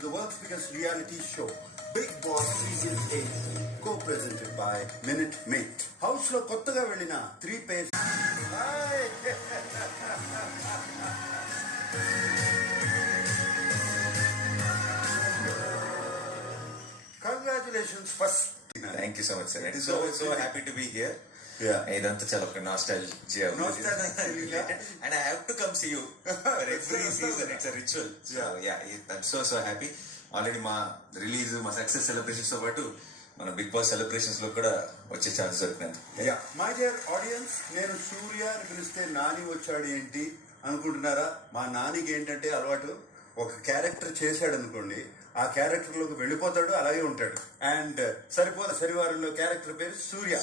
to the world's biggest reality show, Big Boss Season 8, co-presented by Minute Maid. House lo kottaga velina 3 pairs. Hi. Congratulations first. Thank you so much, sir. It is so happy to be here. Yeah. ఇదంతా చాలా ఒక nostalgia. And I have to come see you for every season. It's a ritual. So yeah, I'm so happy. Already మా release మా success celebrations తో పాటు మన big boss celebrations లో కూడా వచ్చే ఛాన్స్ దొరికినది. మై డియర్ ఆడియన్స్, నేను సూర్య అని పిలిస్తే నాని వచ్చాడు ఏంటి అనుకుంటున్నారా? మా నానికి ఏంటంటే అలవాటు, ఒక క్యారెక్టర్ చేశాడు అనుకోండి, ఆ క్యారెక్టర్ లోకి వెళ్ళిపోతాడు, అలాగే ఉంటాడు. అండ్ సరిపోత శనివారంలో క్యారెక్టర్ పేరు సూర్య.